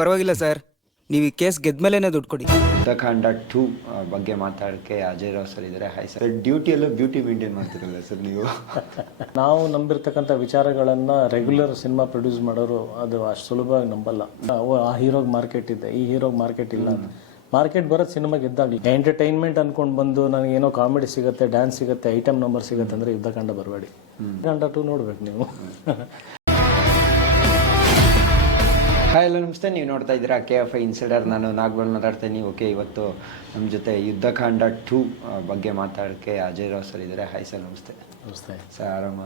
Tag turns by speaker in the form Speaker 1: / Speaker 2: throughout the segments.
Speaker 1: ಪರವಾಗಿಲ್ಲ ಸರ್. ನೀವು ಈ ಕೇಸ್ ಗೆದ್ಮೇಲೆ ದುಡ್ಡು ಕೊಡಿ.
Speaker 2: ಯುದ್ಧಕಾಂಡ ಟೂ ಬಗ್ಗೆ ಮಾತಾಡೋಕ್ಕೆ ಅಜಯ್ ರಾವ್ ಸರ್ ಇದ್ದಾರೆ. ಹಾಯ್ ಸರ್ ಡ್ಯೂಟಿಯಲ್ಲೂ ಬ್ಯೂಟಿ ಮೇಂಟೈನ್ ಮಾಡ್ತಿರಲ್ಲ ಸರ್ ನೀವು?
Speaker 3: ನಾವು ನಂಬಿರ್ತಕ್ಕಂಥ ವಿಚಾರಗಳನ್ನು ರೆಗ್ಯುಲರ್ ಸಿನಿಮಾ ಪ್ರೊಡ್ಯೂಸ್ ಮಾಡೋರು ಅದು ಅಷ್ಟು ಸುಲಭವಾಗಿ ನಂಬಲ್ಲ. ಓ, ಆ ಹೀರೋಗೆ ಮಾರ್ಕೆಟ್ ಇದೆ ಈ ಹೀರೋಗೆ ಮಾರ್ಕೆಟ್ ಇಲ್ಲ ಮಾರ್ಕೆಟ್ ಬರೋದು ಸಿನಿಮಾ ಗೆದ್ದಾಗ್ಲಿ ಎಂಟರ್ಟೈನ್ಮೆಂಟ್ ಅನ್ಕೊಂಡು ಬಂದು ನನಗೆ ಏನೋ ಕಾಮಿಡಿ ಸಿಗುತ್ತೆ ಡ್ಯಾನ್ಸ್ ಸಿಗುತ್ತೆ ಐಟಮ್ ನಂಬರ್ ಸಿಗುತ್ತೆ ಅಂದ್ರೆ ಯುದ್ಧಕಾಂಡ ಬರಬೇಡಿ. ಯುದ್ಧಕಾಂಡ ಟು ನೋಡ್ಬೇಕು ನೀವು.
Speaker 2: ಹಾಯ್ ಎಲ್ಲ ನಮಸ್ತೆ. ನೀವು ನೋಡ್ತಾ ಇದ್ದೀರಾ ಕೆ ಎಫ್ ಐ ಇನ್ಸೈಡರ್ ನಾನು ನಾಗ್ಬಲ್ ಮಾತಾಡ್ತೀನಿ. ಓಕೆ ಇವತ್ತು ನಮ್ಮ ಜೊತೆ ಯುದ್ಧಕಾಂಡ ಟೂ ಬಗ್ಗೆ ಮಾತಾಡೋಕ್ಕೆ ಅಜಯ್ ರಾವ್ ಸರ್ ಇದ್ದಾರೆ. ಹಾಯ್ ಸರ್ ನಮಸ್ತೆ.
Speaker 3: ನಮಸ್ತೆ.
Speaker 2: ಸರ್ ಆರಾಮ?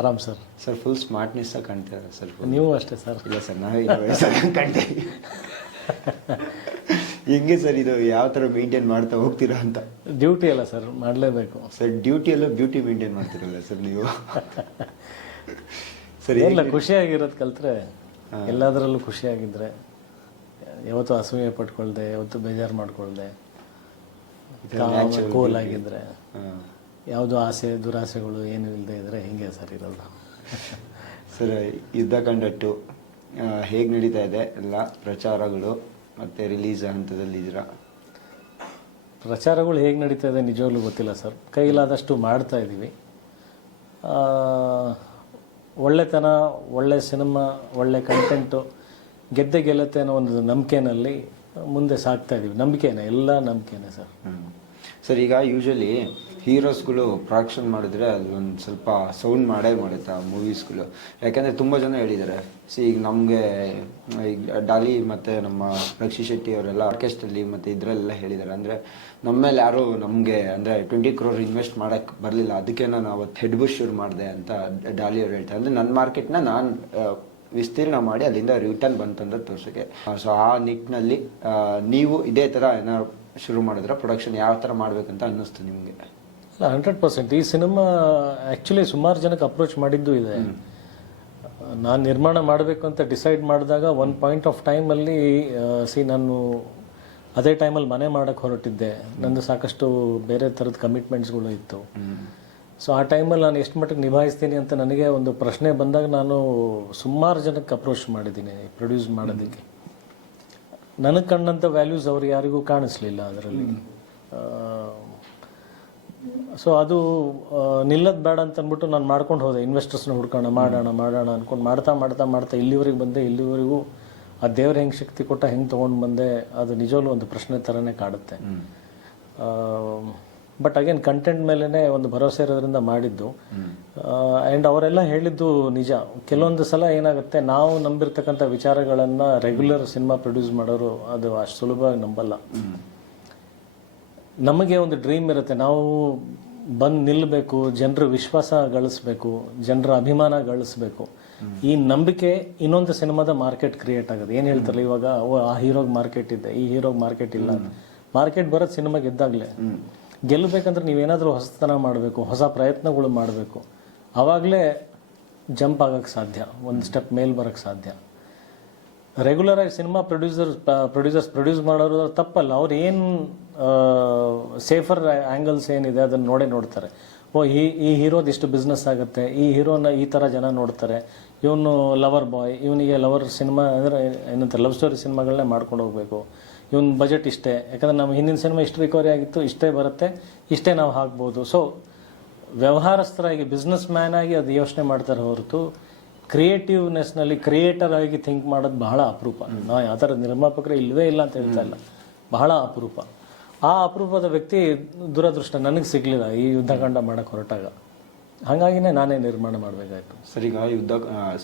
Speaker 3: ಆರಾಮ್ ಸರ್.
Speaker 2: ಸರ್ ಫುಲ್ ಸ್ಮಾರ್ಟ್ನೆಸ್ ಕಾಣ್ತೀರ ಸರ್.
Speaker 3: ನೀವು ಅಷ್ಟೇ ಸರ್?
Speaker 2: ಇಲ್ಲ ಸರ್ ನಾವೇ ಕಾಣ್ತೀವಿ ಹೆಂಗೆ ಸರ್ ಇದು ಯಾವ ಥರ ಮೇಂಟೈನ್ ಮಾಡ್ತಾ ಹೋಗ್ತೀರಾ ಅಂತ?
Speaker 3: ಡ್ಯೂಟಿ ಅಲ್ಲ ಸರ್ ಮಾಡಲೇಬೇಕು.
Speaker 2: ಸರ್ ಡ್ಯೂಟಿ ಎಲ್ಲ ಬ್ಯೂಟಿ ಮೇಂಟೈನ್ ಮಾಡ್ತಿರಲ್ಲ ಸರ್ ನೀವು? ಸರಿ
Speaker 3: ಎಲ್ಲ ಖುಷಿಯಾಗಿರೋದು ಕಲ್ತ್ರೆ. ಎಲ್ಲದರಲ್ಲೂ ಖುಷಿಯಾಗಿದ್ದರೆ ಯಾವತ್ತು ಅಸೂಯೆ ಪಟ್ಕೊಳ್ದೆ ಯಾವತ್ತು ಬೇಜಾರು ಮಾಡ್ಕೊಳ್ದೆ ಕೋಲ್ ಆಗಿದ್ರೆ
Speaker 2: ಹಾಂ.
Speaker 3: ಯಾವುದು ಆಸೆ ದುರಾಸೆಗಳು ಏನು ಇಲ್ಲದೆ ಇದ್ರೆ ಹಿಂಗೆ ಸರ್ ಇರೋದು
Speaker 2: ಸರ್ ಯುದ್ಧ ಕಂಡಟ್ಟು ಹೇಗೆ ನಡೀತಾ ಇದೆ ಎಲ್ಲ ಪ್ರಚಾರಗಳು ಮತ್ತೆ ರಿಲೀಸ್ ಹಂತದಲ್ಲಿದ್ದೀರಾ
Speaker 3: ಪ್ರಚಾರಗಳು ಹೇಗೆ ನಡೀತಾ ಇದೆ ನಿಜವಾಗ್ಲೂ ಗೊತ್ತಿಲ್ಲ ಸರ್. ಕೈಲಾದಷ್ಟು ಮಾಡ್ತಾ ಇದ್ದೀವಿ ಆ, ಒಳ್ಳೆತನ, ಒಳ್ಳೆ ಸಿನಿಮಾ, ಒಳ್ಳೆ ಕಂಟೆಂಟು ಗೆದ್ದೆ ಗೆಲ್ಲುತ್ತೆ ಅನ್ನೋ ಒಂದು ನಂಬಿಕೆನಲ್ಲಿ ಮುಂದೆ ಸಾಗ್ತಾ ಇದ್ದೀವಿ ನಂಬಿಕೆನೇ, ಎಲ್ಲ ನಂಬಿಕೆನೇ ಸರ್.
Speaker 2: ಸರ್, ಈಗ ಯೂಶಲಿ ಹೀರೋಸ್ಗಳು ಪ್ರೊಡಕ್ಷನ್ ಮಾಡಿದ್ರೆ ಅದು ಒಂದು ಸ್ವಲ್ಪ ಸೌಂಡ್ ಮಾಡೇ ಮಾಡುತ್ತೆ ಆ ಮೂವೀಸ್ಗಳು ಯಾಕೆಂದರೆ ತುಂಬ ಜನ ಹೇಳಿದ್ದಾರೆ ಸಿ, ಈಗ ನಮಗೆ, ಈಗ ಡಾಲಿ ಮತ್ತು ನಮ್ಮ ರಕ್ಷಿ ಶೆಟ್ಟಿ ಅವರೆಲ್ಲ ಆರ್ಕೆಸ್ಟ್ರಲ್ಲಿ ಮತ್ತು ಇದರಲ್ಲೆಲ್ಲ ಹೇಳಿದ್ದಾರೆ ಅಂದರೆ ನಮ್ಮ ಮೇಲೆ ಯಾರು ನಮಗೆ, ಅಂದರೆ ಟ್ವೆಂಟಿ ಕ್ರೋರ್ ಇನ್ವೆಸ್ಟ್ ಮಾಡೋಕ್ಕೆ ಬರಲಿಲ್ಲ. ಅದಕ್ಕೆ ನಾನು ಅವತ್ತು ಹೆಡ್ ಬುಷ್ ಶುರು ಮಾಡಿದೆ ಅಂತ ಡಾಲಿ ಅವ್ರು ಹೇಳ್ತಾರೆ. ಅಂದರೆ ನನ್ನ ಮಾರ್ಕೆಟ್ನ ನಾನು ವಿಸ್ತೀರ್ಣ ಮಾಡಿ ಅಲ್ಲಿಂದ ರಿಟರ್ನ್ ಬಂತಂದ್ರೆ ತೋರ್ಸೋಕ್ಕೆ. ಸೊ ಆ ನಿಟ್ಟಿನಲ್ಲಿ ನೀವು ಇದೇ ಥರ ಏನಾದ್ರು ಶುರು ಮಾಡಿದ್ರೆ ಪ್ರೊಡಕ್ಷನ್ ಯಾವ ಥರ ಮಾಡ್ಬೇಕಂತ ಅನ್ನಿಸ್ತು ನಿಮಗೆ?
Speaker 3: ಅಲ್ಲ ಹಂಡ್ರೆಡ್ ಪರ್ಸೆಂಟ್ ಈ ಸಿನಿಮಾ ಆ್ಯಕ್ಚುಲಿ ಸುಮಾರು ಜನಕ್ಕೆ ಅಪ್ರೋಚ್ ಮಾಡಿದ್ದು ಇದೆ. ನಾನು ನಿರ್ಮಾಣ ಮಾಡಬೇಕು ಅಂತ ಡಿಸೈಡ್ ಮಾಡಿದಾಗ ಒನ್ ಪಾಯಿಂಟ್ ಆಫ್ ಟೈಮಲ್ಲಿ ಸಿ ನಾನು ಅದೇ ಟೈಮಲ್ಲಿ ಮನೆ ಮಾಡೋಕ್ಕೆ ಹೊರಟಿದ್ದೆ. ನಂದು ಸಾಕಷ್ಟು ಬೇರೆ ಥರದ ಕಮಿಟ್ಮೆಂಟ್ಸ್ಗಳು ಇತ್ತು. ಸೊ ಆ ಟೈಮಲ್ಲಿ ನಾನು ಎಷ್ಟು ಮಟ್ಟಿಗೆ ನಿಭಾಯಿಸ್ತೀನಿ ಅಂತ ನನಗೆ ಒಂದು ಪ್ರಶ್ನೆ ಬಂದಾಗ ನಾನು ಸುಮಾರು ಜನಕ್ಕೆ ಅಪ್ರೋಚ್ ಮಾಡಿದ್ದೀನಿ ಪ್ರೊಡ್ಯೂಸ್ ಮಾಡೋದಕ್ಕೆ. ನನಗೆ ಕಂಡಂಥ ವ್ಯಾಲ್ಯೂಸ್ ಅವ್ರು ಯಾರಿಗೂ ಕಾಣಿಸ್ಲಿಲ್ಲ ಅದರಲ್ಲಿ. ಸೊ ಅದು ನಿಲ್ಲದ್ ಬೇಡ ಅಂತ ಅಂದ್ಬಿಟ್ಟು ನಾನು ಮಾಡ್ಕೊಂಡು ಹೋದೆ. ಇನ್ವೆಸ್ಟರ್ಸ್ನ ಹುಡ್ಕೋಣ ಮಾಡೋಣ ಮಾಡೋಣ ಅಂದ್ಕೊಂಡು ಮಾಡ್ತಾ ಮಾಡ್ತಾ ಮಾಡ್ತಾ ಇಲ್ಲಿವರೆಗೆ ಬಂದೆ ಇಲ್ಲಿವರೆಗೂ ಆ ದೇವ್ರು ಹೆಂಗೆ ಶಕ್ತಿ ಕೊಟ್ಟ ಹೆಂಗೆ ತೊಗೊಂಡು ಬಂದೆ ಅದು ನಿಜವಾಗ್ಲೂ ಒಂದು ಪ್ರಶ್ನೆ ಥರನೇ ಕಾಡುತ್ತೆ. ಬಟ್ ಅಗೇನ್ ಕಂಟೆಂಟ್ ಮೇಲೇ ಒಂದು ಭರವಸೆ ಇರೋದ್ರಿಂದ ಮಾಡಿದ್ದು. ಆ್ಯಂಡ್ ಅವರೆಲ್ಲ ಹೇಳಿದ್ದು ನಿಜ. ಕೆಲವೊಂದು ಸಲ ಏನಾಗುತ್ತೆ ನಾವು ನಂಬಿರ್ತಕ್ಕಂಥ ವಿಚಾರಗಳನ್ನು ರೆಗ್ಯುಲರ್ ಸಿನಿಮಾ ಪ್ರೊಡ್ಯೂಸ್ ಮಾಡೋರು ಅದು ಅಷ್ಟು ಸುಲಭವಾಗಿ ನಂಬಲ್ಲ. ನಮಗೆ ಒಂದು ಡ್ರೀಮ್ ಇರುತ್ತೆ ನಾವು ಬಂದು ನಿಲ್ಲಬೇಕು ಜನರ ವಿಶ್ವಾಸ ಗಳಿಸ್ಬೇಕು ಜನರ ಅಭಿಮಾನ ಗಳಿಸ್ಬೇಕು. ಈ ನಂಬಿಕೆ ಇನ್ನೊಂದು ಸಿನಿಮಾದ ಮಾರ್ಕೆಟ್ ಕ್ರಿಯೇಟ್ ಆಗುತ್ತೆ ಏನು ಹೇಳ್ತಾರಲ್ಲ ಇವಾಗ ಓ ಆ ಹೀರೋಗೆ ಮಾರ್ಕೆಟ್ ಇದೆ ಈ ಹೀರೋಗ್ ಮಾರ್ಕೆಟ್ ಇಲ್ಲ ಮಾರ್ಕೆಟ್ ಬರೋದು ಸಿನಿಮಾಗೆ ಗೆದ್ದಾಗಲೇ ಗೆಲ್ಲಬೇಕಂದ್ರೆ ನೀವೇನಾದರೂ ಹೊಸತನ ಮಾಡಬೇಕು, ಹೊಸ ಪ್ರಯತ್ನಗಳು ಮಾಡಬೇಕು. ಆವಾಗಲೇ ಜಂಪ್ ಆಗೋಕ್ಕೆ ಸಾಧ್ಯ, ಒಂದು ಸ್ಟೆಪ್ ಮೇಲೆ ಬರೋಕ್ಕೆ ಸಾಧ್ಯ. ರೆಗ್ಯುಲರ್ ಆಗಿ ಸಿನಿಮಾ ಪ್ರೊಡ್ಯೂಸರ್ ಪ್ರೊಡ್ಯೂಸರ್ಸ್ ಪ್ರೊಡ್ಯೂಸ್ ಮಾಡೋರು ತಪ್ಪಲ್ಲ. ಅವ್ರು ಏನು ಸೇಫರ್ ಆ್ಯಂಗಲ್ಸ್ ಏನಿದೆ ಅದನ್ನು ನೋಡೇ ನೋಡ್ತಾರೆ. ಓ, ಈ ಈ ಹೀರೋದಿಷ್ಟು ಬಿಸ್ನೆಸ್ ಆಗುತ್ತೆ, ಈ ಹೀರೋನ ಈ ಥರ ಜನ ನೋಡ್ತಾರೆ ಇವನು ಲವರ್ ಬಾಯ್, ಇವನಿಗೆ ಲವರ್ ಸಿನಿಮಾ, ಅಂದರೆ ಏನಂತಾರೆ, ಲವ್ ಸ್ಟೋರಿ ಸಿನಿಮಾಗಳನ್ನೇ ಮಾಡ್ಕೊಂಡು ಹೋಗಬೇಕು. ಇವನ್ ಬಜೆಟ್ ಇಷ್ಟೇ. ಯಾಕಂದ್ರೆ ನಮ್ಮ ಹಿಂದಿನ ಸಿನಿಮಾ ಇಷ್ಟು ರಿಕವರಿ ಆಗಿತ್ತು, ಇಷ್ಟೇ ಬರುತ್ತೆ, ಇಷ್ಟೇ ನಾವು ಹಾಕ್ಬೋದು. ಸೊ ವ್ಯವಹಾರಸ್ಥರಾಗಿ ಬಿಸ್ನೆಸ್ ಮ್ಯಾನ್ ಆಗಿ ಅದು ಯೋಚನೆ ಮಾಡ್ತಾರೆ ಹೊರತು ಕ್ರಿಯೇಟಿವ್ನೆಸ್ನಲ್ಲಿ ಕ್ರಿಯೇಟರ್ ಆಗಿ ಥಿಂಕ್ ಮಾಡೋದು ಬಹಳ ಅಪರೂಪ. ನಾವು ಯಾವ ಥರ ನಿರ್ಮಾಪಕರು ಇಲ್ಲವೇ ಇಲ್ಲ ಅಂತ ಹೇಳ್ತಾ ಇಲ್ಲ. ಬಹಳ ಅಪರೂಪ. ಆ ಅಪರೂಪದ ವ್ಯಕ್ತಿ ದುರದೃಷ್ಟ, ನನಗೆ ಸಿಗಲಿಲ್ಲ ಈ ಯುದ್ಧಕಾಂಡ ಮಾಡೋಕ್ಕೆ ಹೊರಟಾಗ. ಹಾಗಾಗಿನೇ ನಾನೇ ನಿರ್ಮಾಣ ಮಾಡಬೇಕಾಯ್ತು.
Speaker 2: ಸರ್ ಈಗ ಯುದ್ಧ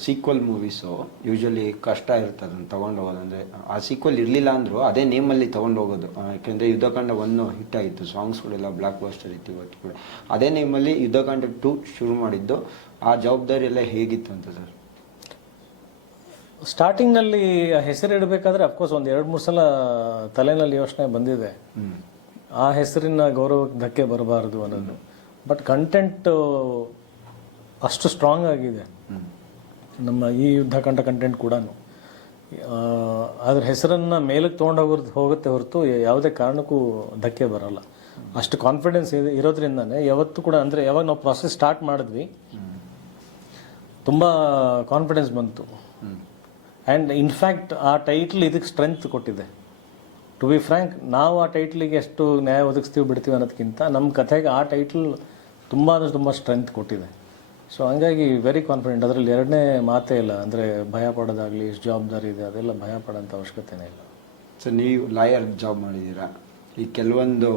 Speaker 2: ಸೀಕ್ವಲ್ ಮೂವೀಸು ಯೂಶಲಿ ಕಷ್ಟ ಇರುತ್ತೆ ಅದನ್ನು ತೊಗೊಂಡು ಹೋಗೋದು. ಅಂದರೆ ಆ ಸೀಕ್ವಲ್ ಇರಲಿಲ್ಲ ಅಂದರೂ ಅದೇ ನೇಮಲ್ಲಿ ತೊಗೊಂಡು ಹೋಗೋದು. ಯಾಕೆಂದರೆ ಯುದ್ಧಕಾಂಡ ಒಂದು ಹಿಟ್ ಆಯಿತು ಸಾಂಗ್ಸ್ಗಳೆಲ್ಲ ಬ್ಲಾಕ್ ಬಸ್ಟರ್ ಇತ್ತು ಇವತ್ತು ಕೂಡ. ಅದೇ ನೇಮಲ್ಲಿ ಯುದ್ಧಕಾಂಡ ಟು ಶುರು ಮಾಡಿದ್ದು. ಆ ಜವಾಬ್ದಾರಿ ಎಲ್ಲ ಹೇಗಿತ್ತು ಅಂತ ಸರ್?
Speaker 3: ಸ್ಟಾರ್ಟಿಂಗ್ನಲ್ಲಿ ಹೆಸರು ಇಡಬೇಕಾದ್ರೆ ಅಫ್ಕೋರ್ಸ್ ಒಂದು ಎರಡು ಮೂರು ಸಲ ತಲೆನಲ್ಲಿ ಯೋಚನೆ ಬಂದಿದೆ. ಆ ಹೆಸರಿನ ಗೌರವಕ್ಕೆ ಧಕ್ಕೆ ಬರಬಾರದು ಅನ್ನೋದು. ಬಟ್ ಕಂಟೆಂಟ್ ಅಷ್ಟು ಸ್ಟ್ರಾಂಗ್ ಆಗಿದೆ. ನಮ್ಮ ಈ ಯುದ್ಧಕಾಂಡ ಕಂಟೆಂಟ್ ಕೂಡ ಅದ್ರ ಹೆಸರನ್ನ ಮೇಲಕ್ಕೆ ತೊಗೊಂಡು ಹೋಗೋದು ಹೋಗುತ್ತೆ ಹೊರತು ಯಾವುದೇ ಕಾರಣಕ್ಕೂ ಧಕ್ಕೆ ಬರಲ್ಲ. ಅಷ್ಟು ಕಾನ್ಫಿಡೆನ್ಸ್ ಇರೋದ್ರಿಂದನೇ ಯಾವತ್ತು ಕೂಡ ಅಂದರೆ ಯಾವಾಗ ನಾವು ಪ್ರಾಸೆಸ್ ಸ್ಟಾರ್ಟ್ ಮಾಡಿದ್ವಿ ತುಂಬ ಕಾನ್ಫಿಡೆನ್ಸ್ ಬಂತು. ಆ್ಯಂಡ್ ಇನ್ಫ್ಯಾಕ್ಟ್ ಆ ಟೈಟ್ಲ್ ಇದಕ್ಕೆ ಸ್ಟ್ರೆಂತ್ ಕೊಟ್ಟಿದೆ. ಟು ಬಿ ಫ್ರ್ಯಾಂಕ್ ನಾವು ಆ ಟೈಟ್ಲಿಗೆ ಎಷ್ಟು ನ್ಯಾಯ ಒದಗಿಸ್ತೀವಿ ಬಿಡ್ತೀವಿ ಅನ್ನೋದಕ್ಕಿಂತ ನಮ್ಮ ಕಥೆಗೆ ಆ ಟೈಟ್ಲ್ ತುಂಬ ಅಂದರೆ ತುಂಬ ಸ್ಟ್ರೆಂತ್ ಕೊಟ್ಟಿದೆ. ಸೊ ಹಂಗಾಗಿ ವೆರಿ ಕಾನ್ಫಿಡೆಂಟ್ ಅದರಲ್ಲಿ ಎರಡನೇ ಮಾತೇ ಇಲ್ಲ. ಅಂದರೆ ಭಯ ಪಡೋದಾಗಲಿ ಎಷ್ಟು ಜವಾಬ್ದಾರಿ ಇದೆ, ಅದೆಲ್ಲ ಭಯ ಪಡೋಂಥ ಅವಶ್ಯಕತೆನೇ ಇಲ್ಲ.
Speaker 2: ಸೊ ನೀವು ಲಾಯರ್ ಜಾಬ್ ಮಾಡಿದ್ದೀರಾ? ಈ ಕೆಲವೊಂದು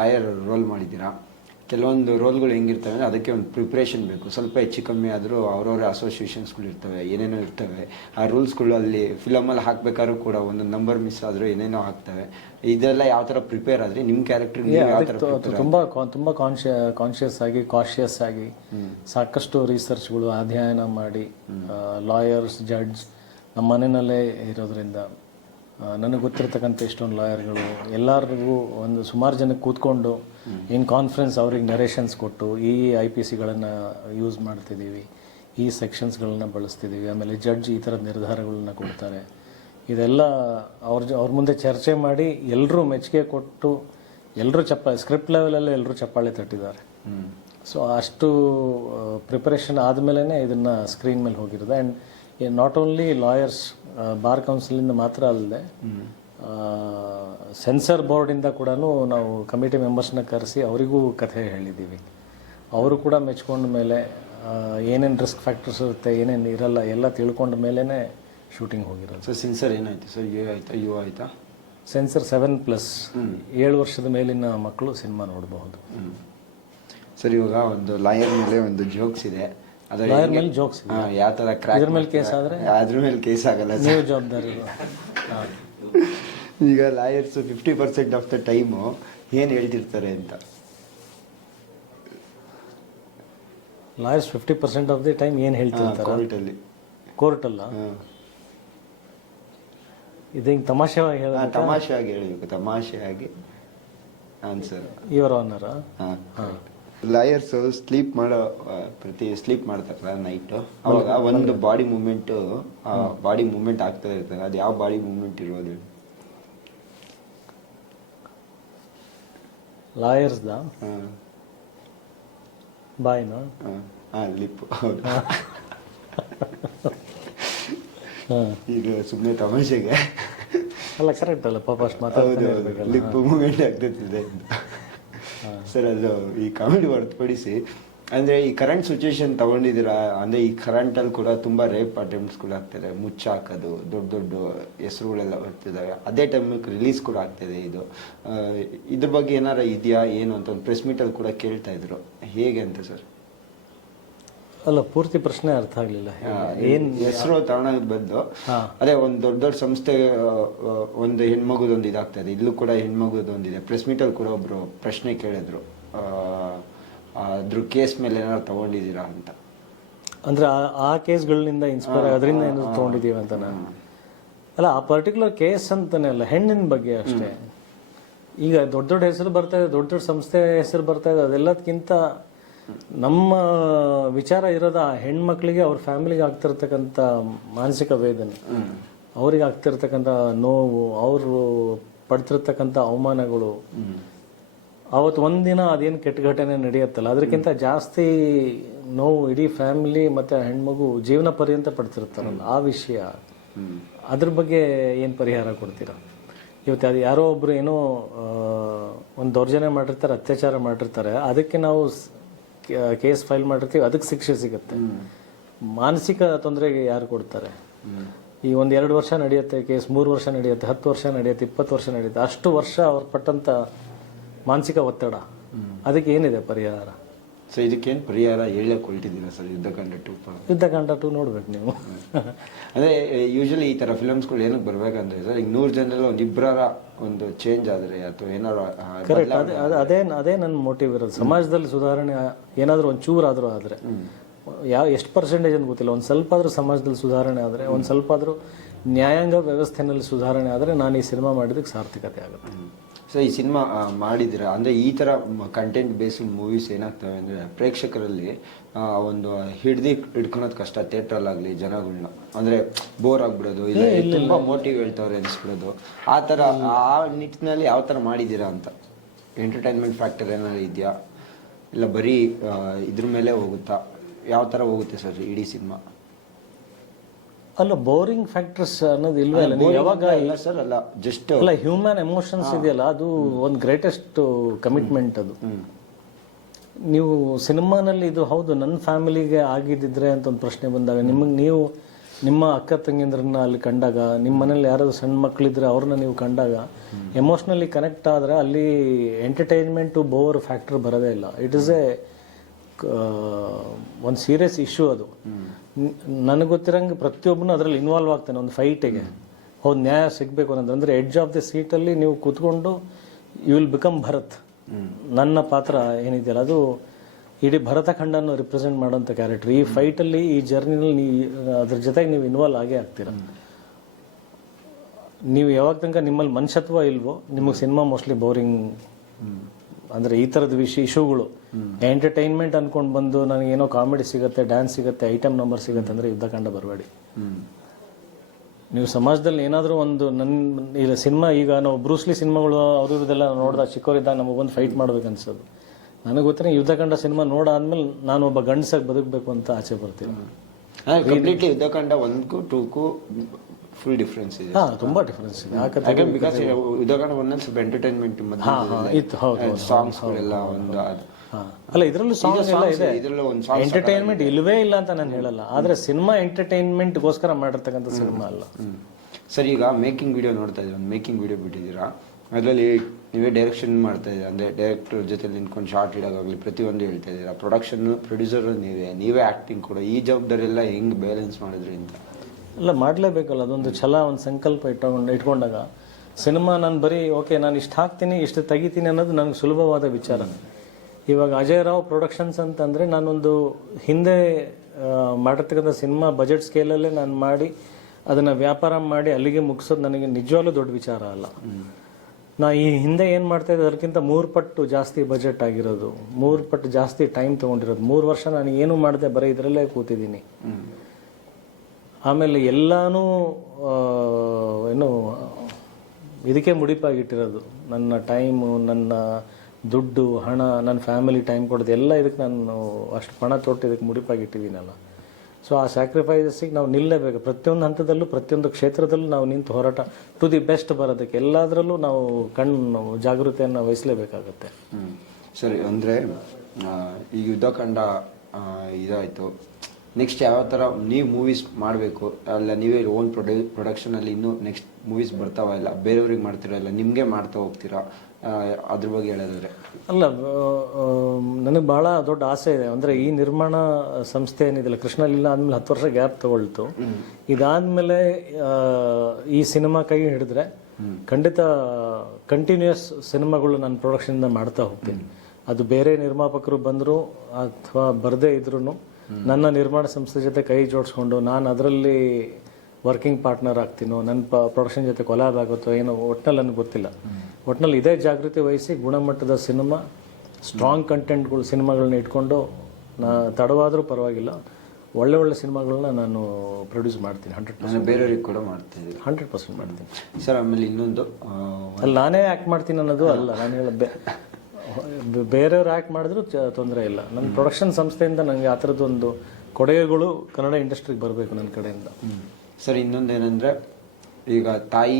Speaker 2: ಲಾಯರ್ ರೋಲ್ ಮಾಡಿದ್ದೀರಾ? ಕೆಲವೊಂದು ರೋಲ್ಗಳು ಹೆಂಗಿರ್ತವೆ ಅಂದರೆ ಅದಕ್ಕೆ ಒಂದು ಪ್ರಿಪ್ರೇಷನ್ ಬೇಕು. ಸ್ವಲ್ಪ ಹೆಚ್ಚು ಕಮ್ಮಿ ಆದರೂ ಅವ್ರವ್ರ ಅಸೋಸಿಯೇಷನ್ಸ್ಗಳು ಇರ್ತವೆ ಏನೇನೋ ಇರ್ತವೆ. ಆ ರೂಲ್ಸ್ಗಳು ಅಲ್ಲಿ ಫಿಲಮಲ್ಲಿ ಹಾಕಬೇಕಾದ್ರೂ ಕೂಡ ಒಂದು ನಂಬರ್ ಮಿಸ್ ಆದರೂ ಏನೇನೋ ಹಾಕ್ತವೆ. ಇದೆಲ್ಲ ಯಾವ ಥರ ಪ್ರಿಪೇರ್ ಆದರೆ ನಿಮ್ಮ ಕ್ಯಾರೆಕ್ಟರ್ ಯಾವ ಥರ
Speaker 3: ತು- ತುಂಬ ತುಂಬ ಕಾನ್ಶಿಯ ಕಾನ್ಷಿಯಸ್ ಆಗಿ ಕಾಶಿಯಸ್ ಆಗಿ ಸಾಕಷ್ಟು ರಿಸರ್ಚ್ಗಳು ಅಧ್ಯಯನ ಮಾಡಿ ಲಾಯರ್ಸ್ ಜಡ್ಜ್ ನಮ್ಮ ಮನೆಯಲ್ಲೇ ಇರೋದ್ರಿಂದ ನನಗೆ ಗೊತ್ತಿರತಕ್ಕಂಥ ಇಷ್ಟೊಂದು ಲಾಯರ್ಗಳು ಎಲ್ಲರಿಗೂ ಒಂದು ಸುಮಾರು ಜನಕ್ಕೆ ಕೂತ್ಕೊಂಡು ಇನ್ ಕಾನ್ಫರೆನ್ಸ್ ಅವ್ರಿಗೆ ನರೇಷನ್ಸ್ ಕೊಟ್ಟು ಈ ಐ ಪಿ ಸಿಗಳನ್ನು ಯೂಸ್ ಮಾಡ್ತಿದ್ದೀವಿ ಈ ಸೆಕ್ಷನ್ಸ್ಗಳನ್ನ ಬಳಸ್ತಿದ್ದೀವಿ ಆಮೇಲೆ ಜಡ್ಜ್ ಈ ಥರದ ನಿರ್ಧಾರಗಳನ್ನ ಕೊಡ್ತಾರೆ. ಇದೆಲ್ಲ ಅವ್ರ ಜ- ಅವ್ರ ಮುಂದೆ ಚರ್ಚೆ ಮಾಡಿ ಎಲ್ಲರೂ ಮೆಚ್ಚುಗೆ ಕೊಟ್ಟು ಎಲ್ಲರೂ ಚಪ್ಪ ಸ್ಕ್ರಿಪ್ಟ್ ಲೆವೆಲಲ್ಲೇ ಎಲ್ಲರೂ ಚಪ್ಪಾಳೆ ತಟ್ಟಿದ್ದಾರೆ. ಸೊ ಅಷ್ಟು ಪ್ರಿಪರೇಷನ್ ಆದಮೇಲೆ ಇದನ್ನು ಸ್ಕ್ರೀನ್ ಮೇಲೆ ಹೋಗಿರೋದು. And not only lawyers bar ಕೌನ್ಸಿಲಿಂದ ಮಾತ್ರ ಅಲ್ಲದೆ ಸೆನ್ಸರ್ ಬೋರ್ಡಿಂದ ಕೂಡ ನಾವು ಕಮಿಟಿ ಮೆಂಬರ್ಸ್ನ ಕರೆಸಿ ಅವರಿಗೂ ಕಥೆ ಹೇಳಿದ್ದೀವಿ. ಅವರು ಕೂಡ ಮೆಚ್ಕೊಂಡ ಮೇಲೆ ಏನೇನು ರಿಸ್ಕ್ ಫ್ಯಾಕ್ಟರ್ಸ್ ಇರುತ್ತೆ ಏನೇನು ಇರಲ್ಲ ಎಲ್ಲ ತಿಳ್ಕೊಂಡ ಮೇಲೇ ಶೂಟಿಂಗ್ ಹೋಗಿರೋದು.
Speaker 2: ಸರ್ ಸೆನ್ಸರ್ ಏನಾಯ್ತು ಸರ್? ಯು ಆಯ್ತಾ ಯು ಆಯ್ತಾ?
Speaker 3: Censor seven plus. ಏಳು ವರ್ಷದ ಮೇಲಿನ ಮಕ್ಕಳು ಸಿನಿಮಾ ನೋಡಬಹುದು.
Speaker 2: ಸರ್ ಇವಾಗ ಒಂದು ಲಾಯರ್ ಮೇಲೆ ಒಂದು ಜೋಕ್ಸ್ ಇದೆ. ಅದ್ರ
Speaker 3: ಲಾಯರ್ ಮೇಲೆ ಜೋಕ್ಸ್
Speaker 2: ಯಾವ ಥರ ಕ್ರ್ಯಾಕ್
Speaker 3: ಮೇಲೆ ಕೇಸ್ ಆದರೆ
Speaker 2: ಅದ್ರ ಮೇಲೆ ಕೇಸ್ ಆಗಲ್ಲ ಸರ್.
Speaker 3: ನೀವು ಜವಾಬ್ದಾರಿ
Speaker 2: ಈಗ lawyers fifty percent of the time ಏನು ಹೇಳ್ತಿರ್ತಾರೆ ಅಂತ?
Speaker 3: Lawyers fifty percent of the time ಏನು ಹೇಳ್ತಿರ್ತಾರೆ?
Speaker 2: ಕೋರ್ಟಲ್ಲಿ
Speaker 3: ಕೋರ್ಟಲ್ಲ ಇದು ಹಿಂಗೆ ತಮಾಷೆವಾಗಿ ತಮಾಷೆ
Speaker 2: ಆಗಿ ಹೇಳಬೇಕು ತಮಾಷೆಯಾಗಿ ಆನ್ಸರ್
Speaker 3: ಇವರ ಆನರ
Speaker 2: ಲಾಯರ್ಸು ಸ್ಲೀಪ್ ಮಾಡೋ ಪ್ರತಿ ಸ್ಲೀಪ್ ಮಾಡ್ತಾರಲ್ಲ ನೈಟು ಅವಾಗ ಒಂದು ಬಾಡಿ ಮೂಮೆಂಟು ಬಾಡಿ ಮೂಮೆಂಟ್ ಆಗ್ತಾ ಇರ್ತಾರೆ ಅದು ಯಾವ ಬಾಡಿ ಮೂಮೆಂಟ್ ಇರೋದು ಹೇಳಿ?
Speaker 3: ಲಾಯರ್ಸ್ದ
Speaker 2: ಬಾಯ್
Speaker 3: ಬಾಯ್ನ
Speaker 2: ಹಾ, ಲಿಪ್ ಹೌದು. ಈಗ ಸುಮ್ಮನೆ ತಮಾಷೆಗೆ.
Speaker 3: ಅಲ್ಲ ಕರೆಕ್ಟ್ ಅಲ್ಲ ಪಾಪ ಅಷ್ಟು ಮಾತಾಡೋದು
Speaker 2: ಲಿಪ್ ಮೂಮೆಂಟ್ ಆಗ್ತಿದೆ ಸರ್ ಅದು ಈ ಕಾಮಿಡಿ ಹೊರತುಪಡಿಸಿ ಅಂದ್ರೆ ಈ ಕರೆಂಟ್ ಸಿಚುವೇಶನ್ ತಗೊಂಡಿದ್ದೀರಾ? ಅಂದ್ರೆ ಈ ಕರೆಂಟಲ್ಲಿ ಕೂಡ ತುಂಬಾ ರೇಪ್ ಅಟೆಂಪ್ಟ್ಸ್ಗಳು ಕೂಡ ಆಗ್ತಿದೆ. ಮುಚ್ಚಾಕೋದು ದೊಡ್ಡ ದೊಡ್ಡ ಹೆಸರುಗಳೆಲ್ಲ ಬರ್ತಿದ್ದಾವೆ ಅದೇ ಟೈಮಿಗೆ ರಿಲೀಸ್ ಕೂಡ ಆಗ್ತಿದೆ ಇದು. ಇದ್ರ ಬಗ್ಗೆ ಏನಾರು ಇದೆಯಾ ಏನು ಅಂತ ಒಂದು ಪ್ರೆಸ್ ಮೀಟಲ್ಲಿ ಕೂಡ ಕೇಳ್ತಾ ಇದ್ರು. ಹೇಗೆ ಅಂತ ಸರ್
Speaker 3: ಅಲ್ಲ ಪೂರ್ತಿ ಪ್ರಶ್ನೆ ಅರ್ಥ ಆಗಲಿಲ್ಲ. ಏನು
Speaker 2: ಹೆಸರು ತಗೊಳಕ್ ಬಂದು ಅದೇ ಒಂದು ದೊಡ್ಡ ದೊಡ್ಡ ಸಂಸ್ಥೆ ಒಂದು ಹೆಣ್ಮಗುದೊಂದು ಇದಾಗ್ತದೆ. ಇಲ್ಲೂ ಕೂಡ ಹೆಣ್ಮಗುದೊಂದಿದೆ. ಪ್ರೆಸ್ ಮೀಟಲ್ಲಿ ಕೂಡ ಒಬ್ಬರು ಪ್ರಶ್ನೆ ಕೇಳಿದ್ರು. ಅದ್ರ ಕೇಸ್ ಮೇಲೆ ಏನಾದ್ರು ತಗೊಂಡಿದ್ದೀರಾ ಅಂತ?
Speaker 3: ಅಂದ್ರೆ ಆ- ಆ ಕೇಸ್ಗಳಿಂದ ಇನ್ಸ್ಪೈರ್ ಅದರಿಂದ ಏನಾದ್ರು ತೊಗೊಂಡಿದ್ದೀವಿ ಅಂತ ನಾನು. ಅಲ್ಲ ಆ ಪರ್ಟಿಕ್ಯುಲರ್ ಕೇಸ್ ಅಂತಾನೆ ಅಲ್ಲ ಹೆಣ್ಣಿನ ಬಗ್ಗೆ ಅಷ್ಟೇ. ಈಗ ದೊಡ್ಡ ದೊಡ್ಡ ಹೆಸರು ಬರ್ತಾ ಇದೆ ದೊಡ್ಡ ದೊಡ್ಡ ಸಂಸ್ಥೆ ಹೆಸರು ಬರ್ತಾ ಇದೆ ಅದೆಲ್ಲದಕ್ಕಿಂತ ನಮ್ಮ ವಿಚಾರ ಇರೋದ ಆ ಹೆಣ್ಮಕ್ಳಿಗೆ ಅವ್ರ ಫ್ಯಾಮಿಲಿಗೆ ಆಗ್ತಿರ್ತಕ್ಕಂಥ ಮಾನಸಿಕ ವೇದನೆ. ಅವ್ರಿಗೆ ಆಗ್ತಿರ್ತಕ್ಕಂಥ ನೋವು ಅವರು ಪಡ್ತಿರ್ತಕ್ಕಂಥ ಅವಮಾನಗಳು. ಅವತ್ತು ಒಂದಿನ ಅದೇನು ಕೆಟ್ಟ ಘಟನೆ ನಡೆಯುತ್ತಲ್ಲ ಅದಕ್ಕಿಂತ ಜಾಸ್ತಿ ನೋವು ಇಡೀ ಫ್ಯಾಮಿಲಿ ಮತ್ತೆ ಹೆಣ್ಮಗು ಜೀವನ ಪರ್ಯಂತ ಪಡ್ತಿರ್ತಾರಲ್ಲ ಆ ವಿಷಯ. ಅದ್ರ ಬಗ್ಗೆ ಏನು ಪರಿಹಾರ ಕೊಡ್ತೀರಾ? ಇವತ್ತು ಅದು ಯಾರೋ ಒಬ್ರು ಏನೋ ಒಂದು ದೌರ್ಜನ್ಯ ಮಾಡಿರ್ತಾರೆ ಅತ್ಯಾಚಾರ ಮಾಡಿರ್ತಾರೆ ಅದಕ್ಕೆ ನಾವು ಕೇಸ್ ಫೈಲ್ ಮಾಡಿರ್ತೀವಿ ಅದಕ್ಕೆ ಶಿಕ್ಷೆ ಸಿಗುತ್ತೆ. ಮಾನಸಿಕ ತೊಂದರೆಗೆ ಯಾರು ಕೊಡ್ತಾರೆ? ಈ ಒಂದು ಎರಡು ವರ್ಷ ನಡೆಯುತ್ತೆ ಕೇಸ್ ಮೂರು ವರ್ಷ ನಡೆಯುತ್ತೆ ಹತ್ತು ವರ್ಷ ನಡೆಯುತ್ತೆ ಇಪ್ಪತ್ತು ವರ್ಷ ನಡೆಯುತ್ತೆ ಅಷ್ಟು ವರ್ಷ ಅವ್ರು ಪಟ್ಟಂತ ಮಾನಸಿಕ ಒತ್ತಡ. ಅದಕ್ಕೆ ಏನಿದೆ ಪರಿಹಾರ?
Speaker 2: ಸೊ ಇದಕ್ಕೇನು ಪರಿಹಾರ ಹೇಳಕ್ಕೆ ಹೊರಟಿದ್ದೀರಾ sir Yuddhakanda two
Speaker 3: Yuddhakanda two ನೋಡ್ಬೇಕು ನೀವು.
Speaker 2: ಅಂದ್ರೆ ಯೂಶಲಿ ಈ ಥರ ಫಿಲಮ್ಸ್ಗಳು ಏನಕ್ಕೆ ಬರಬೇಕಂದ್ರೆ ಸರ್ ಈಗ ನೂರು ಜನರಲ್ಲಿ ಒಂದು ಇಬ್ಬರ ಒಂದು ಚೇಂಜ್ ಆದರೆ ಅಥವಾ ಏನಾರು
Speaker 3: ಕರೆಕ್ಟ್ ಅದೇ ಅದೇ- ಅದೇ ನನ್ನ ಮೋಟಿವ್ ಇರೋದು. ಸಮಾಜದಲ್ಲಿ ಸುಧಾರಣೆ ಏನಾದರೂ ಒಂದು ಚೂರು ಆದರೂ ಆದರೆ ಯಾವ ಎಷ್ಟು ಪರ್ಸೆಂಟೇಜ್ ಅಂತ ಗೊತ್ತಿಲ್ಲ. ಒಂದು ಸ್ವಲ್ಪ ಆದರೂ ಸಮಾಜದಲ್ಲಿ ಸುಧಾರಣೆ ಆದರೆ ಒಂದು ಸ್ವಲ್ಪ ಆದರೂ ನ್ಯಾಯಾಂಗ ವ್ಯವಸ್ಥೆನಲ್ಲಿ ಸುಧಾರಣೆ ಆದರೆ ನಾನು ಈ ಸಿನಿಮಾ ಮಾಡಿದ್ದಕ್ಕೆ ಸಾರ್ಥಕತೆ ಆಗುತ್ತೆ.
Speaker 2: ಸೊ ಈ ಸಿನಿಮಾ ಮಾಡಿದಿರ ಅಂದರೆ ಈ ಥರ ಕಂಟೆಂಟ್ ಬೇಸ್ಡ್ ಮೂವೀಸ್ ಏನಾಗ್ತವೆ ಅಂದರೆ ಪ್ರೇಕ್ಷಕರಲ್ಲಿ ಒಂದು ಹಿಡ್ದು ಹಿಡ್ಕೊಳೋದು ಕಷ್ಟ ಥಿಯೇಟ್ರಲ್ಲಾಗಲಿ ಜನಗಳನ್ನ ಅಂದರೆ ಬೋರ್ ಆಗ್ಬಿಡೋದು ಇಲ್ಲ ತುಂಬ ಮೋಟಿವ್ ಹೇಳ್ತವ್ರೆ ಅನಿಸ್ಬಿಡೋದು. ಆ ಥರ ಆ ನಿಟ್ಟಿನಲ್ಲಿ ಯಾವ ಥರ ಮಾಡಿದ್ದೀರಾ ಅಂತ? ಎಂಟರ್ಟೈನ್ಮೆಂಟ್ ಫ್ಯಾಕ್ಟರ್ ಏನಾದ್ರು ಇದೆಯಾ? ಇಲ್ಲ ಬರೀ ಇದ್ರ ಮೇಲೆ ಹೋಗುತ್ತಾ? ಯಾವ ಥರ ಹೋಗುತ್ತೆ ಸರ್ ಇಡೀ ಸಿನಿಮಾ
Speaker 3: ಅಲ್ಲ ಬೋರಿಂಗ್ ಫ್ಯಾಕ್ಟರ್ಸ್ ಅನ್ನೋದು ಇಲ್ವೇ ಇಲ್ಲ ನೀವು ಯಾವಾಗ
Speaker 2: ಇಲ್ಲ ಸರ್ ಅಲ್ಲ ಜಸ್ಟ್
Speaker 3: ಅಲ್ಲ ಹ್ಯೂಮನ್ ಎಮೋಷನ್ಸ್ ಇದೆಯಲ್ಲ ಅದು ಒಂದು ಗ್ರೇಟೆಸ್ಟ್ ಕಮಿಟ್ಮೆಂಟ್ ಅದು. ನೀವು ಸಿನಿಮಾನಲ್ಲಿ ಇದು ಹೌದು ನನ್ನ ಫ್ಯಾಮಿಲಿಗೆ ಆಗಿದ್ದಿದ್ರೆ ಅಂತ ಒಂದು ಪ್ರಶ್ನೆ ಬಂದಾಗ ನಿಮಗೆ ನೀವು ನಿಮ್ಮ ಅಕ್ಕ ತಂಗಿಯಂದ್ರನ್ನ ಅಲ್ಲಿ ಕಂಡಾಗ ನಿಮ್ಮ ಮನೇಲಿ ಯಾರಾದ್ರು ಸಣ್ಣ ಮಕ್ಕಳಿದ್ರೆ ಅವ್ರನ್ನ ನೀವು ಕಂಡಾಗ ಎಮೋಷ್ನಲಿ ಕನೆಕ್ಟ್ ಆದರೆ ಅಲ್ಲಿ ಎಂಟರ್ಟೈನ್ಮೆಂಟು ಬೋರ್ ಫ್ಯಾಕ್ಟರ್ ಬರೋದೇ ಇಲ್ಲ. ಇಟ್ ಇಸ್ ಎ ಒಂದು ಸೀರಿಯಸ್ ಇಶ್ಯೂ ಅದು. ನನಗೆ ಗೊತ್ತಿರಂಗೆ ಪ್ರತಿಯೊಬ್ಬನು ಅದರಲ್ಲಿ ಇನ್ವಾಲ್ವ್ ಆಗ್ತಾನೆ ಒಂದು ಫೈಟಿಗೆ ಅವ್ರು ನ್ಯಾಯ ಸಿಗಬೇಕು ಅನ್ನೋದು ಅಂದರೆ ಎಡ್ಜ್ ಆಫ್ ದಿ ಸೀಟಲ್ಲಿ ನೀವು ಕೂತ್ಕೊಂಡು ಯು ವಿಲ್ ಬಿಕಮ್ ಭರತ್ ನನ್ನ ಪಾತ್ರ ಏನಿದೆಯಲ್ಲ, ಅದು ಇಡೀ ಭರತಖಂಡನ್ನು ರಿಪ್ರೆಸೆಂಟ್ ಮಾಡೋಂಥ ಕ್ಯಾರೆಕ್ಟರ್ ಈ ಫೈಟಲ್ಲಿ ಈ ಜರ್ನಿನಲ್ಲಿ ನೀ, ಅದ್ರ ಜೊತೆಗೆ ನೀವು ಇನ್ವಾಲ್ವ್ ಆಗೇ ಆಗ್ತೀರ. ನೀವು ಯಾವಾಗ ತನಕ ನಿಮ್ಮಲ್ಲಿ ಮನುಷ್ಯತ್ವ ಇಲ್ವೋ, ನಿಮಗೆ ಸಿನಿಮಾ ಮೋಸ್ಟ್ಲಿ ಬೋರಿಂಗ್ ಅಂದ್ರೆ ಈ ಥರದ ವಿಷಯ ಇಶ್ಯೂಗಳು. ಎಂಟರ್ಟೈನ್ಮೆಂಟ್ ಅಂದ್ಕೊಂಡು ಬಂದು ನನಗೇನೋ ಕಾಮಿಡಿ ಸಿಗುತ್ತೆ ಡ್ಯಾನ್ಸ್ ಸಿಗುತ್ತೆ ಐಟಮ್ ನಂಬರ್ ಸಿಗುತ್ತೆ ಅಂದ್ರೆ ಯುದ್ಧಕಾಂಡ ಬರಬೇಡಿ. ನೀವು ಸಮಾಜದಲ್ಲಿ ಏನಾದರೂ ಒಂದು ನನ್ನ ಈಗ ಸಿನಿಮಾ, ಈಗ ನಾವು ಬ್ರೂಸ್ಲಿ ಸಿನಿಮಾಗಳು ಅವ್ರ ಇವ್ರದ್ದೆಲ್ಲ ನೋಡಿದಾಗ ಚಿಕ್ಕವರಿದ್ದಾಗ ನಮಗೊಂದು ಫೈಟ್ ಮಾಡ್ಬೇಕು ಅನ್ಸೋದು ನನಗೆ ಗೊತ್ತಿರೋ ಯುದ್ಧಕಾಂಡ ಸಿನಿಮಾ ನೋಡಾದ್ಮೇಲೆ ನಾನು ಒಬ್ಬ ಗಂಡಸಾಗಿ ಬದುಕಬೇಕು ಅಂತ ಆಚೆ ಬರ್ತೀನಿ
Speaker 2: ಕಂಪ್ಲೀಟ್ಲಿ ಯುದ್ಧಕಾಂಡ ಒಂದಕ್ಕೂ ಟೂಗೂ ಫುಲ್ ಡಿಫ್ರೆನ್ಸ್ ಇದೆ.
Speaker 3: ಹಾ ತುಂಬಾ ಡಿಫರೆನ್ಸ್ ಇದೆ. ಯಾಕಂದ್ರೆ
Speaker 2: ಬಿಕಾಸ್ ಉದಾಹರಣೆ ಒಂದೊಂದು ಸ್ವಲ್ಪ ಎಂಟರ್ಟೈನ್ಮೆಂಟ್
Speaker 3: ಇತ್ತು ಹೌದು
Speaker 2: ಸಾಂಗ್ಸ್ಗಳೆಲ್ಲ ಒಂದು ಅದು.
Speaker 3: ಅಲ್ಲ ಇದರಲ್ಲೂ ಸಾಂಗ್ ಎಲ್ಲ ಇದೆ.
Speaker 2: ಇದ್ರಲ್ಲೂ ಒಂದು ಸಾಂಗ್
Speaker 3: ಎಂಟರ್ಟೈನ್ಮೆಂಟ್ ಇಲ್ಲವೇ ಇಲ್ಲ ಅಂತ ನಾನು ಹೇಳಲ್ಲ. ಆದ್ರೆ ಸಿನಿಮಾ ಎಂಟರ್ಟೈನ್ಮೆಂಟ್ಗೋಸ್ಕರ ಮಾಡಿರ್ತಕ್ಕಂಥ ಸಿನಿಮಾ ಅಲ್ಲ.
Speaker 2: ಸರ್ ಈಗ ಮೇಕಿಂಗ್ ವಿಡಿಯೋ ನೋಡ್ತಾ ಇದ್ದೀವಿ ಒಂದು ಮೇಕಿಂಗ್ ವಿಡಿಯೋ ಬಿಟ್ಟಿದ್ದೀರಾ? ಅದರಲ್ಲಿ ನೀವೇ ಡೈರೆಕ್ಷನ್ ಮಾಡ್ತಾ ಇದ್ದೀರಾ? ಅಂದರೆ ಡೈರೆಕ್ಟರ್ ಜೊತೆ ನಿಂತ್ಕೊಂಡು ಶಾರ್ಟ್ ಇಡೋದಾಗಲಿ ಪ್ರತಿಯೊಂದು ಹೇಳ್ತಾ ಇದ್ದೀರಾ? ಪ್ರೊಡಕ್ಷನ್ ಪ್ರೊಡ್ಯೂಸರ್ ನೀವೇ. ನೀವೇ ಆ್ಯಕ್ಟಿಂಗ್ ಕೂಡ. ಈ ಜವಾಬ್ದಾರಿ ಎಲ್ಲ ಹೆಂಗೆ ಬ್ಯಾಲೆನ್ಸ್ ಮಾಡಿದ್ರಿ ಅಂತ?
Speaker 3: ಅಲ್ಲ ಮಾಡಲೇಬೇಕಲ್ಲ, ಅದೊಂದು ಛಲ, ಒಂದು ಸಂಕಲ್ಪ ಇಟ್ಕೊಂಡು, ಇಟ್ಕೊಂಡಾಗ. ಸಿನಿಮಾ ನಾನು ಬರೀ, ಓಕೆ, ನಾನು ಇಷ್ಟು ಹಾಕ್ತೀನಿ, ಇಷ್ಟು ತೆಗಿತೀನಿ ಅನ್ನೋದು ನನಗೆ ಸುಲಭವಾದ ವಿಚಾರ. ಇವಾಗ ಅಜಯ್ ರಾವ್ ಪ್ರೊಡಕ್ಷನ್ಸ್ ಅಂತಂದರೆ ನಾನೊಂದು ಹಿಂದೆ ಮಾಡಿರ್ತಕ್ಕಂಥ ಸಿನಿಮಾ ಬಜೆಟ್ ಸ್ಕೇಲಲ್ಲೇ ನಾನು ಮಾಡಿ, ಅದನ್ನು ವ್ಯಾಪಾರ ಮಾಡಿ ಅಲ್ಲಿಗೆ ಮುಗಿಸೋದು ನನಗೆ ನಿಜವಾಗ್ಲೂ ದೊಡ್ಡ ವಿಚಾರ ಅಲ್ಲ. ನಾ ಈ ಹಿಂದೆ ಏನು ಮಾಡ್ತಾ ಇದ್ದೆ, ಅದಕ್ಕಿಂತ ಮೂರು ಪಟ್ಟು ಜಾಸ್ತಿ ಬಜೆಟ್ ಆಗಿರೋದು, ಮೂರು ಪಟ್ಟು ಜಾಸ್ತಿ ಟೈಮ್ ತೊಗೊಂಡಿರೋದು, ಮೂರು ವರ್ಷ ನಾನು ಏನು ಮಾಡಿದೆ ಬರೀ ಇದರಲ್ಲೇ ಕೂತಿದ್ದೀನಿ. ಆಮೇಲೆ ಎಲ್ಲನೂ ಏನು, ಇದಕ್ಕೆ ಮುಡಿಪಾಗಿಟ್ಟಿರೋದು. ನನ್ನ ಟೈಮು, ನನ್ನ ದುಡ್ಡು, ಹಣ, ನನ್ನ ಫ್ಯಾಮಿಲಿ ಟೈಮ್ ಕೊಡೋದು ಎಲ್ಲ ಇದಕ್ಕೆ ನಾನು ಅಷ್ಟು ಪಣ ತೊಟ್ಟು ಇದಕ್ಕೆ ಮುಡಿಪಾಗಿಟ್ಟಿದ್ದೀನಲ್ಲ. ಸೊ ಆ ಸ್ಯಾಕ್ರಿಫೈಸಸ್ಸಿಗೆ ನಾವು ನಿಲ್ಲಬೇಕು. ಪ್ರತಿಯೊಂದು ಹಂತದಲ್ಲೂ, ಪ್ರತಿಯೊಂದು ಕ್ಷೇತ್ರದಲ್ಲೂ ನಾವು ನಿಂತು ಹೋರಾಟ ಟು ದಿ ಬೆಸ್ಟ್ ಬರೋದಕ್ಕೆ ಎಲ್ಲದರಲ್ಲೂ ನಾವು ಕಣ್ಣು, ಜಾಗೃತೆಯನ್ನು ವಹಿಸಲೇಬೇಕಾಗುತ್ತೆ.
Speaker 2: ಸರಿ, ಅಂದರೆ ಈ ಯುದ್ಧಕಾಂಡ ಕಂಡ ಇದಾಯಿತು. ನೆಕ್ಸ್ಟ್ ಯಾವ ಥರ ನೀವು ಮೂವೀಸ್ ಮಾಡಬೇಕು ಅಲ್ಲ ನೀವೇ ಓನ್ ಪ್ರೊಡ್ಯೂ ಪ್ರೊಡಕ್ಷನಲ್ಲಿ ಇನ್ನೂ ನೆಕ್ಸ್ಟ್ ಮೂವೀಸ್ ಬರ್ತಾವ ಇಲ್ಲ ಬೇರೆಯವ್ರಿಗೆ ಮಾಡ್ತೀರಾ ಇಲ್ಲ ನಿಮಗೆ ಮಾಡ್ತಾ ಹೋಗ್ತೀರಾ? ಅದ್ರ ಬಗ್ಗೆ ಹೇಳೋದಾದ್ರೆ.
Speaker 3: ಅಲ್ಲ ನನಗೆ ಭಾಳ ದೊಡ್ಡ ಆಸೆ ಇದೆ. ಅಂದರೆ ಈ ನಿರ್ಮಾಣ ಸಂಸ್ಥೆ ಏನಿದೆಯಲ್ಲ ಕೃಷ್ಣಲಿಲ್ಲ ಆದಮೇಲೆ ಆದ್ಮೇಲೆ ಹತ್ತು ವರ್ಷ ಗ್ಯಾಪ್ ತಗೊಳ್ತು. ಇದಾದಮೇಲೆ ಈ ಸಿನಿಮಾ ಕೈ ಹಿಡಿದ್ರೆ ಖಂಡಿತ ಕಂಟಿನ್ಯೂಸ್ ಸಿನಿಮಾಗಳು ನಾನು ಪ್ರೊಡಕ್ಷನ್ ಮಾಡ್ತಾ ಹೋಗ್ತೀನಿ. ಅದು ಬೇರೆ ನಿರ್ಮಾಪಕರು ಬಂದರೂ ಅಥವಾ ಬರದೇ ಇದ್ರು ನನ್ನ ನಿರ್ಮಾಣ ಸಂಸ್ಥೆ ಜೊತೆ ಕೈ ಜೋಡಿಸ್ಕೊಂಡು ನಾನು ಅದರಲ್ಲಿ ವರ್ಕಿಂಗ್ ಪಾರ್ಟ್ನರ್ ಆಗ್ತೀನೋ ನನ್ನ ಪ್ರೊಡಕ್ಷನ್ ಜೊತೆ ಕೊಲಾಬ್ ಆಗುತ್ತೋ ಏನೋ ಒಟ್ನಲ್ಲಿ ನನಗೆ ಗೊತ್ತಿಲ್ಲ. ಒಟ್ನಲ್ಲಿ ಇದೇ ಜಾಗೃತಿ ವಹಿಸಿ ಗುಣಮಟ್ಟದ ಸಿನಿಮಾ ಸ್ಟ್ರಾಂಗ್ ಕಂಟೆಂಟ್ಗಳು ಸಿನಿಮಾಗಳನ್ನ ಇಟ್ಕೊಂಡು ನಾ ತಡವಾದರೂ ಪರವಾಗಿಲ್ಲ. ಒಳ್ಳೆ ಒಳ್ಳೆ ಸಿನಿಮಾಗಳನ್ನ ನಾನು ಪ್ರೊಡ್ಯೂಸ್ ಮಾಡ್ತೀನಿ. ಹಂಡ್ರೆಡ್
Speaker 2: ನಾನು ಬೇರೆಯವ್ರಿಗೆ ಕೂಡ ಮಾಡ್ತೀನಿ
Speaker 3: ಹಂಡ್ರೆಡ್ ಪರ್ಸೆಂಟ್ ಮಾಡ್ತೀನಿ.
Speaker 2: ಸರ್ ಆಮೇಲೆ ಇನ್ನೊಂದು
Speaker 3: ಅಲ್ಲಿ ನಾನೇ ಆ್ಯಕ್ಟ್ ಮಾಡ್ತೀನಿ ಅನ್ನೋದು ಅಲ್ಲ ನಾನು ಹೇಳ ಬೇರೆಯವ್ರು ಆ್ಯಕ್ಟ್ ಮಾಡಿದ್ರು ತೊಂದರೆ ಇಲ್ಲ. ನನ್ನ ಪ್ರೊಡಕ್ಷನ್ ಸಂಸ್ಥೆಯಿಂದ ನನಗೆ ಆ ಥರದ್ದೊಂದು ಕೊಡುಗೆಗಳು ಕನ್ನಡ ಇಂಡಸ್ಟ್ರಿಗೆ ಬರಬೇಕು ನನ್ನ ಕಡೆಯಿಂದ.
Speaker 2: ಸರ್ ಇನ್ನೊಂದು ಏನಂದರೆ ಈಗ ತಾಯಿ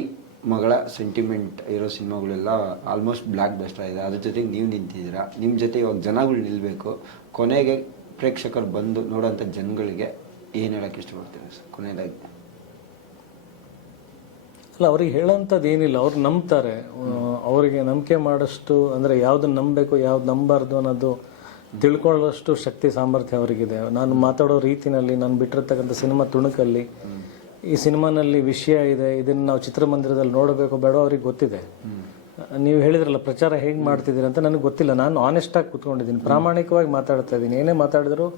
Speaker 2: ಮಗಳ ಸೆಂಟಿಮೆಂಟ್ ಇರೋ ಸಿನಿಮಾಗಳೆಲ್ಲ ಆಲ್ಮೋಸ್ಟ್ ಬ್ಲ್ಯಾಕ್ ಬೆಸ್ಟ್ ಆಗಿದೆ. ಅದ್ರ ಜೊತೆಗೆ ನೀವು ನಿಂತಿದ್ದೀರಾ? ನಿಮ್ಮ ಜೊತೆ ಇವಾಗ ಜನಗಳು ನಿಲ್ಲಬೇಕು ಕೊನೆಗೆ ಪ್ರೇಕ್ಷಕರು ಬಂದು ನೋಡೋಂಥ ಜನಗಳಿಗೆ ಏನು ಹೇಳೋಕ್ಕೆ ಇಷ್ಟಪಡ್ತೀರಾ ಸರ್? ಕೊನೆಯದಾಗಿ
Speaker 3: ಅಲ್ಲ, ಅವ್ರಿಗೆ ಹೇಳೋಂಥದ್ದು ಏನಿಲ್ಲ. ಅವ್ರು ನಂಬ್ತಾರೆ. ಅವರಿಗೆ ನಂಬಿಕೆ ಮಾಡೋಷ್ಟು, ಅಂದರೆ ಯಾವ್ದನ್ನ ನಂಬಬೇಕು, ಯಾವ್ದು ನಂಬಾರ್ದು ಅನ್ನೋದು ತಿಳ್ಕೊಳ್ಳೋಷ್ಟು ಶಕ್ತಿ, ಸಾಮರ್ಥ್ಯ ಅವರಿಗಿದೆ. ನಾನು ಮಾತಾಡೋ ರೀತಿನಲ್ಲಿ, ನಾನು ಬಿಟ್ಟಿರ್ತಕ್ಕಂಥ ಸಿನಿಮಾ ತುಣುಕಲ್ಲಿ, ಈ ಸಿನಿಮಾನಲ್ಲಿ ವಿಷಯ ಇದೆ, ಇದನ್ನು ನಾವು ಚಿತ್ರಮಂದಿರದಲ್ಲಿ ನೋಡಬೇಕು ಬೇಡ ಅವ್ರಿಗೆ ಗೊತ್ತಿದೆ. ನೀವು ಹೇಳಿದ್ರಲ್ಲ, ಪ್ರಚಾರ ಹೇಗೆ ಮಾಡ್ತಿದ್ದೀರಿ ಅಂತ ನನಗೆ ಗೊತ್ತಿಲ್ಲ. ನಾನು ಆನೆಸ್ಟಾಗಿ ಕುತ್ಕೊಂಡಿದ್ದೀನಿ. ಪ್ರಾಮಾಣಿಕವಾಗಿ ಮಾತಾಡ್ತಾ ಇದ್ದೀನಿ. ಏನೇ ಮಾತಾಡಿದ್ರು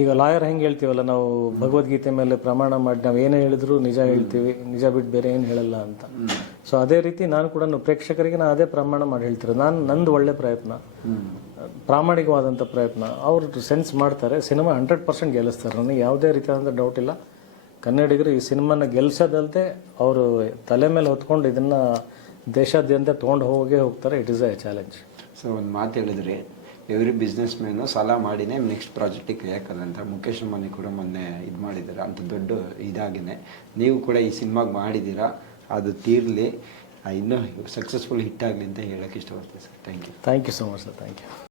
Speaker 3: ಈಗ ಲಾಯರ್ ಹೆಂಗೆ ಹೇಳ್ತೀವಲ್ಲ, ನಾವು ಭಗವದ್ಗೀತೆ ಮೇಲೆ ಪ್ರಮಾಣ ಮಾಡಿ ನಾವು ಏನೇ ಹೇಳಿದ್ರು ನಿಜ ಹೇಳ್ತೀವಿ, ನಿಜ ಬಿಟ್ಟು ಬೇರೆ ಏನು ಹೇಳಲ್ಲ ಅಂತ. ಸೊ ಅದೇ ರೀತಿ ನಾನು ಕೂಡ ಪ್ರೇಕ್ಷಕರಿಗೆ ನಾನು ಅದೇ ಪ್ರಮಾಣ ಮಾಡಿ ಹೇಳ್ತೀರ ನಾನು ನಂದು ಒಳ್ಳೆ ಪ್ರಯತ್ನ ಪ್ರಾಮಾಣಿಕವಾದಂಥ ಪ್ರಯತ್ನ. ಅವರು ಸೆನ್ಸ್ ಮಾಡ್ತಾರೆ, ಸಿನಿಮಾ ಹಂಡ್ರೆಡ್ ಪರ್ಸೆಂಟ್ ಗೆಲ್ಲಿಸ್ತಾರೆ. ನನಗೆ ಯಾವುದೇ ರೀತಿಯಾದಂಥ ಡೌಟ್ ಇಲ್ಲ. ಕನ್ನಡಿಗರು ಈ ಸಿನಿಮಾನ ಗೆಲ್ಸೋದಲ್ದೆ ಅವರು ತಲೆ ಮೇಲೆ ಹೊತ್ಕೊಂಡು ಇದನ್ನು ದೇಶಾದ್ಯಂತ ತೊಗೊಂಡು ಹೋಗೇ ಹೋಗ್ತಾರೆ. It is a challenge
Speaker 2: so ಒಂದು ಮಾತು ಹೇಳಿದ್ರಿ ಎವ್ರಿ ಬಿಸ್ನೆಸ್ ಮ್ಯಾನು ಸಾಲ ಮಾಡಿನೇ ನೆಕ್ಸ್ಟ್ ಪ್ರಾಜೆಕ್ಟಿಗೆ ಅಂತ ಮುಖೇಶ್ ಅಂಬಾನಿ ಕೂಡ ಮೊನ್ನೆ ಇದು ಮಾಡಿದ್ದಾರೆ, ಅಂತ ದೊಡ್ಡ ಇದಾಗಿದೆ ನೀವು ಕೂಡ ಈ ಸಿನಿಮಾಗೆ ಮಾಡಿದ್ದೀರಾ? ಅದು ತೀರಲಿ. ಇನ್ನೂ ಸಕ್ಸಸ್ಫುಲ್ ಹಿಟ್ ಆಗಲಿ ಅಂತ ಹೇಳೋಕ್ಕೆ ಇಷ್ಟಪಡ್ತೀನಿ sir thank you
Speaker 3: thank you so much sir thank you